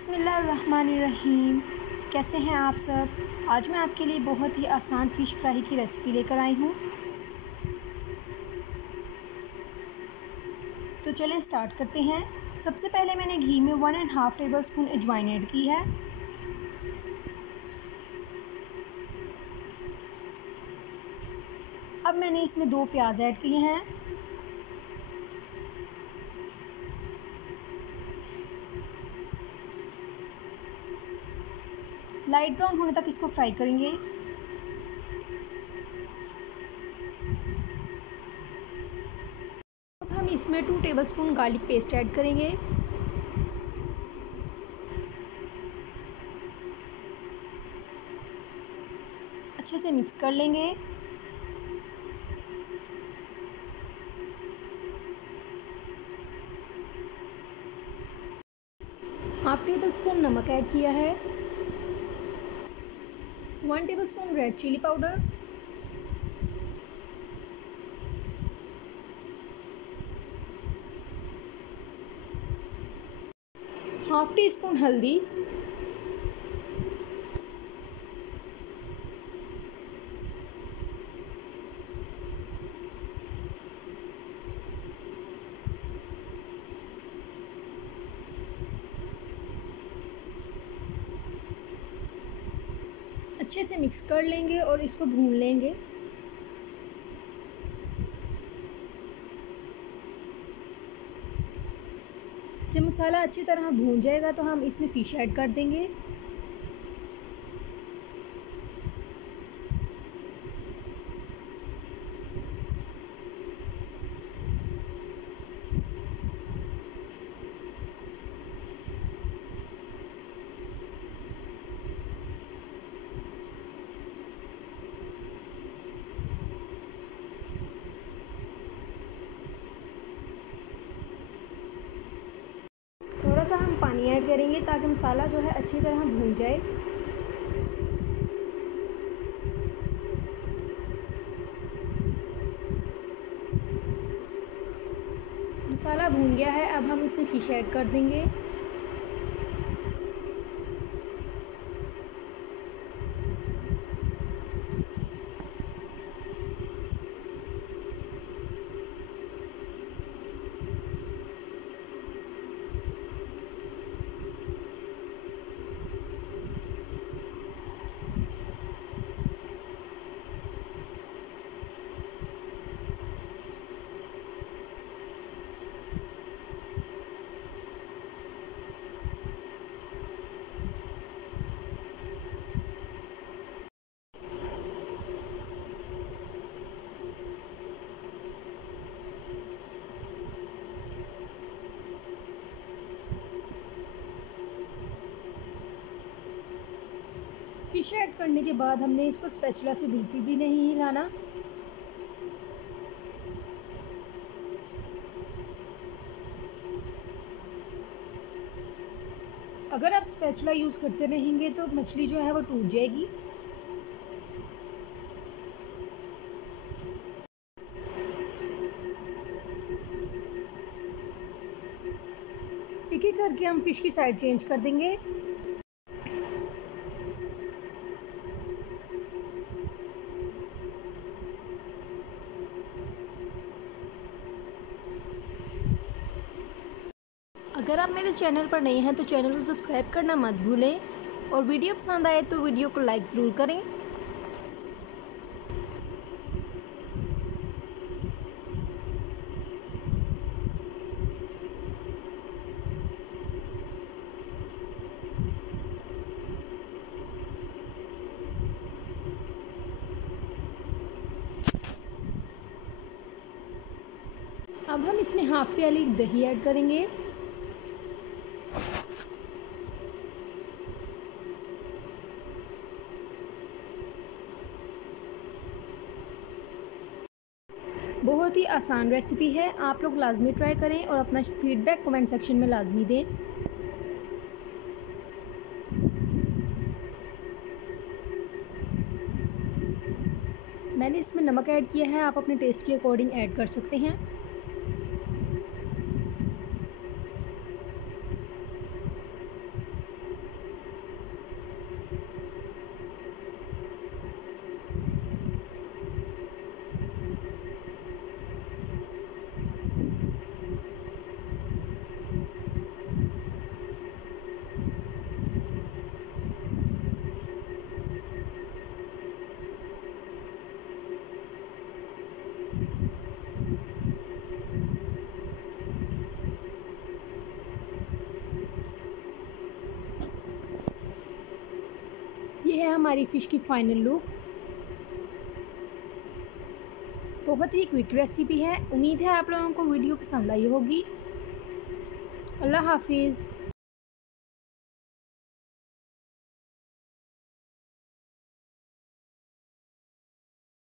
बिस्मिल्लाहिर्रहमानिर्रहीम। कैसे हैं आप सब। आज मैं आपके लिए बहुत ही आसान फ़िश कढ़ाई की रेसिपी लेकर आई हूँ। तो चलें स्टार्ट करते हैं। सबसे पहले मैंने घी में 1.5 टेबलस्पून अजवाइन ऐड की है। अब मैंने इसमें 2 प्याज ऐड किए हैं। लाइट ब्राउन होने तक इसको फ्राई करेंगे। अब हम इसमें 2 टेबलस्पून गार्लिक पेस्ट ऐड करेंगे। अच्छे से मिक्स कर लेंगे। हाफ टेबल स्पून नमक ऐड किया है। 1 tablespoon red chilli powder, half teaspoon हल्दी, अच्छे से मिक्स कर लेंगे और इसको भून लेंगे। जब मसाला अच्छी तरह भून जाएगा तो हम इसमें फ़िश ऐड कर देंगे। थोड़ा सा हम पानी ऐड करेंगे ताकि मसाला जो है अच्छी तरह भून जाए। मसाला भून गया है, अब हम इसमें फ़िश ऐड कर देंगे। फ़िश ऐड करने के बाद हमने इसको स्पैचुला से बिल्कुल भी नहीं हिलाना। अगर आप स्पैचुला यूज़ करते रहेंगे तो मछली जो है वो टूट जाएगी। एक एक करके हम फ़िश की साइड चेंज कर देंगे। अगर आप मेरे चैनल पर नए हैं तो चैनल को सब्सक्राइब करना मत भूलें और वीडियो पसंद आए तो वीडियो को लाइक ज़रूर करें। अब हम इसमें हाफ प्याली दही ऐड करेंगे। बहुत ही आसान रेसिपी है, आप लोग लाजमी ट्राई करें और अपना फीडबैक कमेंट सेक्शन में लाजमी दें। मैंने इसमें नमक ऐड किया है, आप अपने टेस्ट के अकॉर्डिंग ऐड कर सकते हैं। हमारी फ़िश की फ़ाइनल लुक। बहुत ही क्विक रेसिपी है। उम्मीद है आप लोगों को वीडियो पसंद आई होगी। अल्लाह हाफिज़।